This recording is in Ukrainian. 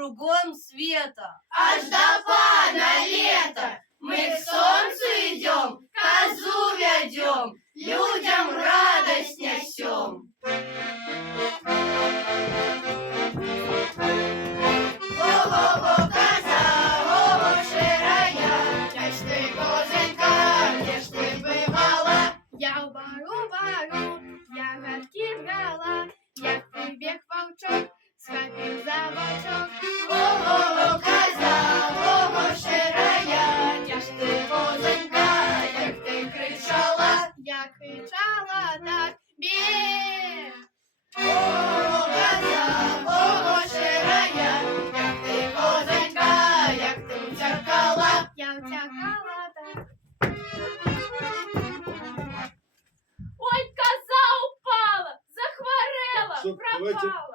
кругом света. Аж до пана лета мы к солнцу идем, козу ведем, людям радость несем. Во-во-во, коза, во-во, ширая, где ж ты, козонька, где ж ты бывала? Я в бару, ягодки брала, як прибіг вовчок, схватив за бочок. Во-во-во, коза, во-во, ширая, где ж ты, козонька, як ти кричала? Я кричала так, бі! Во-во, коза, во-во, ширая, як ти, козонька, як ти утякала? Я втякала так. Ой, коза упала, захворела, Давайте пропала.